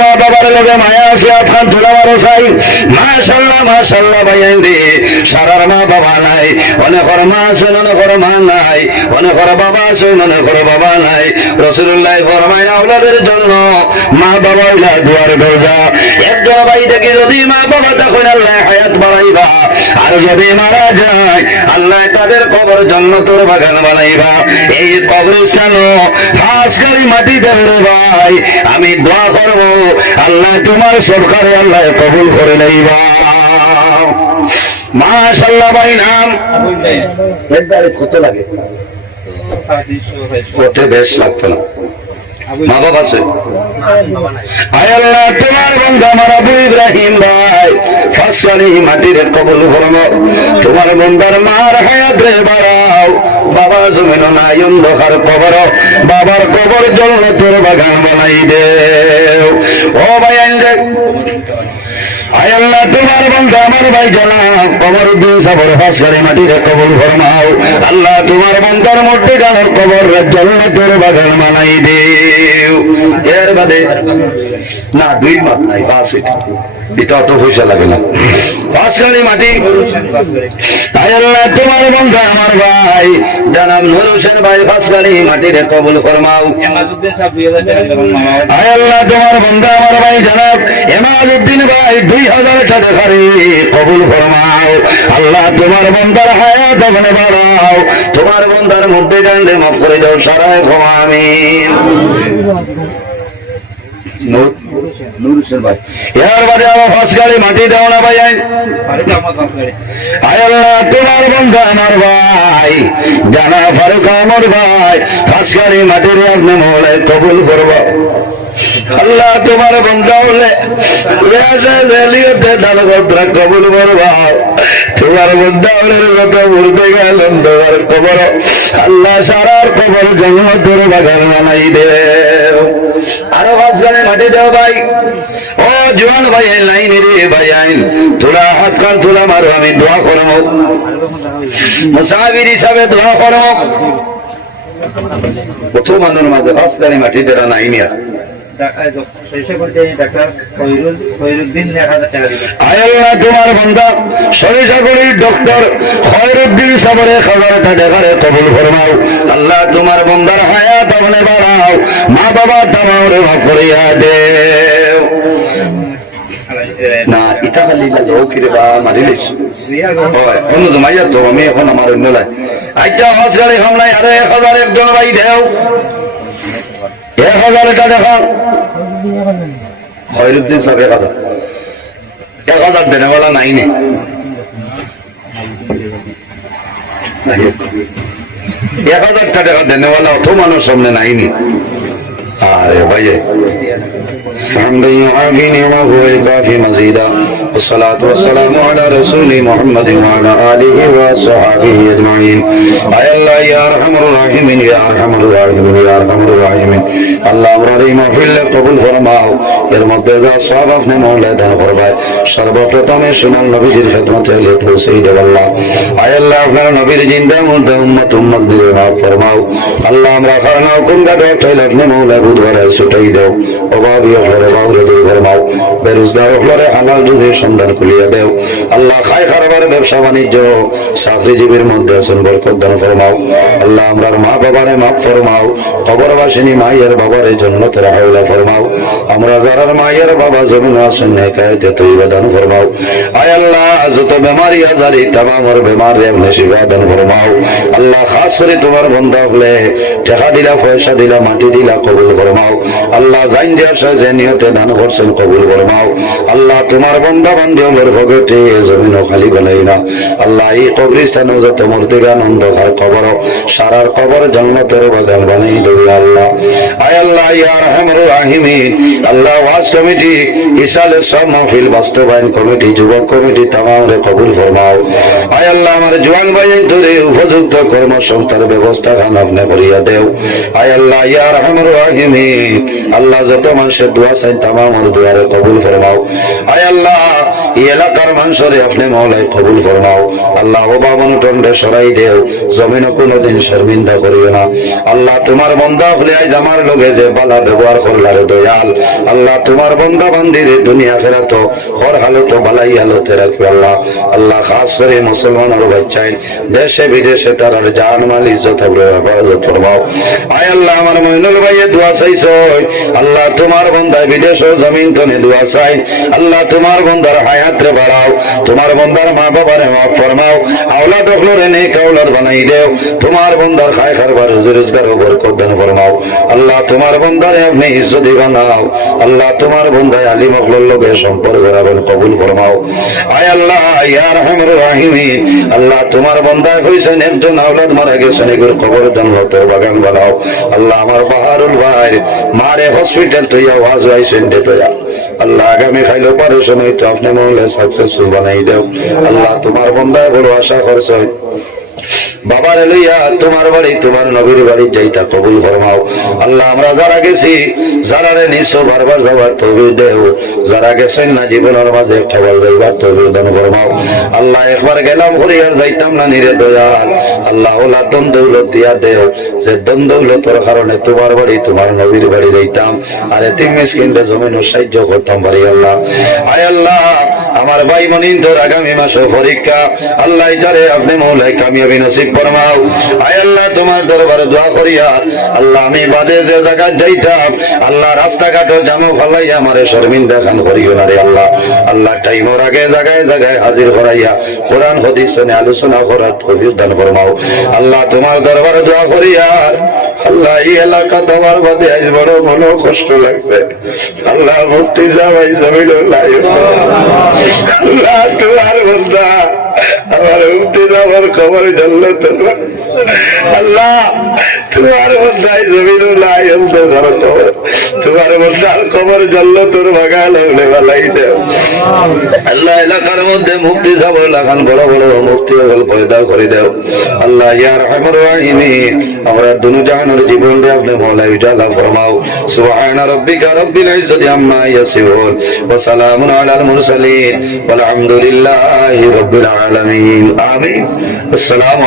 মা বাবার লগে মায়া আসে আথান তোলা মারো চাই মাশাল্লাহ মাশাল্লাহ ভাইয়াই রে সারার মা বাবা নাই অনেকর মা আছে অনেকর মা নাই অনেকর বাবা আছে অনেকর বাবা নাই রাসূলুল্লাহ ফরমায় আওলাদের জন্য মা বাবা হইলা দুয়ার দরজা একজন ভাই দেখি যদি মা বাবা তখন আল্লাহ হায়াত বাড়াইবা আর যদি মারা যায় আল্লাহ তাদের কবর জান্নাতের বাগান বানাইবা এই কবরস্থান হাসকারি মাটি দেবে ভাই আমি দোয়া করবো আল্লাহ তোমার সরকারে আল্লাহ কবুল করে লইবা মাশাআল্লাহ ভাই নাম কত লাগে ওতে বেশ লাগতো না মা বাবা আছে আয় আল্লাহ তোমার বন্ধু আমার আবু ইব্রাহিম ভাই ফাঁসকানি মাটির কবুল ফরমাও তোমার বন্দার মার হায়াত রে বাড়াও বাবা জমিন নাই অন্ধকার কবর বাবার কবর জান্নাতের বাগান বানাই দেও ও ভাই আইন আয় আল্লাহ তোমার বন্ধু আমার ভাই জানাব কবর দিয়ে সবর ফাঁসকানি মাটির কবুল ফরমাও আল্লাহ তোমার বন্দার মধ্যে গানের কবর জান্নাতের বাগান বানাই দেও এর বাদে না দুই মাস নাই পাঁচ এটা অত পয়সা লাগে না ফাঁসকানি মাটি আয় আল্লাহ তোমার বন্ধু আমার ভাই জানাব নূর হোসেন ভাই ফাঁসকানি মাটির কবুল ফরমাও আয় আল্লাহ তোমার বন্ধু আমার ভাই জানাব এমাজউদ্দিন ভাই 2000 টাকা করে কবুল ফরমাও আল্লাহ তোমার বন্দার হায়াত ওখানে বাড়াও তোমার বন্দার মধ্যে গান্ডে মাফ করে দাও সারায় ক্ষমা আমিন নূর হোসেন ভাই এর বাদে আমার ফাঁসকালি মাটি দাও না ভাই আয় আল্লাহ তোমার বন্ধু আমার ভাই জানা ফারুক আমার ভাই ফাঁসকালি মাটির আপনি মহলে কবুল করবো আল্লাহ তোমার বন্ধা হলে কবুল করবা তোমার বন্ধা হলে কত বলতে গেলেন তোমার কবর আল্লাহ সারার কবর জান্নাতের বাগান বানাই দেও আরো ফাঁসকানি মাটি দেও ভাই ও জোয়ান ভাই লাইন রে ভাই আইন তোলা হাত কান তোলা মারো আমি দোয়া করবো মুসাফির হিসাবে দোয়া করবো কত মানুষ মাঝে ফাঁসকানি মাটি দেওয়া নাই নিয়া তোমার বন্ধা সরিষাগুড়ির ডক্টর খয়রুদ্দিন সাবরে 1000 টাকা কবুল ফরমাও আল্লাহ তোমার বন্দার হায়াত আপনি বাড়াও মা বাবা তামারে মাফ করিয়া দেও না ইটা খালি লোক কিরে বা মারিলিস অন্য জমাইয়া তো আমি এখন আমার নলাই আইটা হসগাড়ি হামলাই আরো 1000 একজন ভাই দেও 1000 টাকা দেখা খয়রুদ্দিন সাহেব 1000 দেনেওয়ালা নাই নে 1000 টাকা দেনেওয়ালা অত মানুষ সামনে নাই নি আরে ভাই حمدا يعافي نعمه ويكافي مزيدا والصلاة والسلام على رسول محمد وعلى آله وصحبه أجمعين أي الله يا أرحم الراحمين يا أرحم الراحمين يا أرحم الراحمين الله أمرني ما في الله قبول فرماও এর মধ্যে যা সব আপনি মওলা দান করবেন সর্বপ্রথমে সুনাম নবীর খিদমতে এলে পৌঁছে দেব আল্লাহ আয় আল্লাহ আপনার নবীর জিন্দা মুর্দা উম্মত দিয়ে মাফ ফরমাও আল্লাহ আমরা কারণে কোন গাড়ি চাইলে আপনি মওলা বুধবারে ছুটাই দাও অভাবী হলে বাউরে দূর ফরমাও বেরোজগার হলে হালাল রুজির সন্ধান খুলিয়ে দাও আল্লাহ খায় খারবার ব্যবসা বাণিজ্য চাকরিজীবীর মধ্যে আছেন বরকত দান ফরমাও আল্লাহ আমরার মা বাবারে মাফ ফরমাও কবরবাসিনী মায়ের বাবারে জান্নাতের হাওলা ফরমাও আমরা যারার মায়ের বাবা জমিন আছেন নেকায়েতে তৈবা দান ফরমাও আয় আল্লাহ যত বেমারি আজারি তামামের বেমারে আপনি শিফা দান ফরমাও আল্লাহ খাস করে তোমার বন্ধা হলে টাকা দিলা পয়সা দিলা মাটি দিলা কবুল ফরমাও আল্লাহ জাইন দেওয়ার সাথে নিয়তে দান করছেন কবুল ফরমাও আল্লাহ তোমার বন্ধা বান্ধবের ভগতে জমিন খালি বানাই না আল্লাহ এই কবরস্থানে যত মুর্দিগান অন্ধকার কবর সারার কবর জান্নাতের বাগান বানাই দেবে আল্লাহ আয় আল্লাহ ইয়া আরহামুর রাহিমিন আল্লাহ ওয়াজ কমিটি ইসালের সব মাহফিল বাস্তবায়ন কমিটি যুবক কমিটি তামামরে কবুল ফরমাও আয় আল্লাহ আমার জওয়ান ভাই ধরে উপযুক্ত কর্মসংস্থানের ব্যবস্থা খান আপনি করিয়া দেও আয় আল্লাহ ইয়া আরহামুর রাহিমিন আল্লাহ যত মানুষের দোয়া চাই তামামের দুয়ারে কবুল ফরমাও আয় আল্লাহ এই এলাকার মানুষরে আপনি মওলাই কবুল ফরমাও আল্লাহ বাবা মনটন্ডে সরাই দেও জমিন কোনোদিন শর্মিন্দা করিও না আল্লাহ তোমার বন্দা হলে আজ আমার লগে যে বালা ব্যবহার করলার দয়াল আল্লাহ তোমার বন্দা বান্দিরে দুনিয়া আখিরাত হর হালত বালাই হালতে রাখো আল্লাহ আল্লাহ খাস করে মুসলমানের বাচ্চাই দেশে বিদেশে তার জান মাল ইজ্জত হেফাজত ফরমাও আয় আল্লাহ আমার মইনুল ভাইয়ে দোয়া চাইছো আল্লাহ তোমার বন্দায় বিদেশ ও জমিন তনে দোয়া চাই আল্লাহ তোমার বন্দার হায়াত রে বাড়াও তোমার বন্দার মা বাবারে মাফ ফরমাও আওলাদ অফলরে নেক আওলাদ বানাই দেও তোমার বন্দার খায় খারবার রুজি রোজগার ও বরকত দান ফরমাও আল্লাহ তোমার বন্দারে আপনি ইজ্জতি বানাও আল্লাহ তোমার বন্দায় আলিম অফলর লগে সম্পর্ক রাখেন কবুল ফরমাও আয় আল্লাহ ইয়া রাহমানুর রাহিমিন আল্লাহ তোমার বন্দায় কইছেন একজন আওলাদ মারা গেছেন এগুর কবর জান্নাতের বাগান বানাও আল্লাহ আমার বাহারুল ভাই মারে হসপিটাল তো আওয়াজ আইছেন দে তো আল্লাহ আগামী খাইল অপারেশন হইতো আপনি মহলে সাকসেসফুল বানাই দাও আল্লাহ তোমার বন্দায় বড় আশা করছো বাবার লইয়া তোমার বাড়ি তোমার নবীর বাড়ি যাইতা কবুল ফরমাও আল্লাহ আমরা যারা গেছি যারা রে নিছো বারবার যাবার তৌফিক দেও যারা গেছেন না জীবনের মাঝে একটাবার যাইবার তৌফিক দান ফরমাও আল্লাহ একবার গেলাম ঘুরে আর যাইতাম না নিরে দয়াল আল্লাহ ওলা দম দৌলত দিয়া দেও যে দম দৌলতর কারণে তোমার বাড়ি তোমার নবীর বাড়ি যাইতাম আর এতিম মিসকিনদের জমিন সাহায্য করতাম পারি আল্লাহ আয় আল্লাহ আমার ভাই মনিন তোর আগামী মাসে পরীক্ষা আল্লাহ এটারে আপনি মৌলাই কামিয়াবি নসিব ফরমাও আয় আল্লাহ তোমার দরবারে দোয়া করিয়া আল্লাহ আমি বাদে যে জায়গায় যাইতাম আল্লাহ রাস্তাঘাটও জামো ফলাইয়া আমারে শর্মিন্দা খান করিও না রে আল্লাহ আল্লাহ টাইমের আগে জায়গায় জায়গায় হাজির করাইয়া কোরআন হাদিস শুনে আলোচনা করার তৌফিক দান ফরমাও আল্লাহ তোমার দরবারে দোয়া করিয়া আল্লাহ এই এলাকা তোমার বাদে আজ বড় মনে কষ্ট লাগছে আল্লাহ মুক্তি যাওয়াই জমিল আল্লাহ তোমার বন্ধা আমার মুক্তি যাওয়ার খবর জানলো আল্লাহ তোমার বন্ধায় জমিন তোমার বন্ধার খবর জানলো তোর বাগান হলে বালাই দেও আল্লাহ এলাকার মধ্যে মুক্তি যাবো লাগান বড় বড় মুক্তি হল পয়দা করে দেও আল্লাহ ইয়ার রহমান রাহিমিন আমরা দুনু জাহানের জীবন রে আপনি মওলাই উজালা ফরমাও সুবহানা রাব্বিকা রাব্বিল ইজ্জাতি আম্মা ইয়াসিফুন ওয়া সালামুন আলাল মুরসালিন ওয়াল হামদুলিল্লাহি রাব্বিল আলামিন আমিন আসসালামু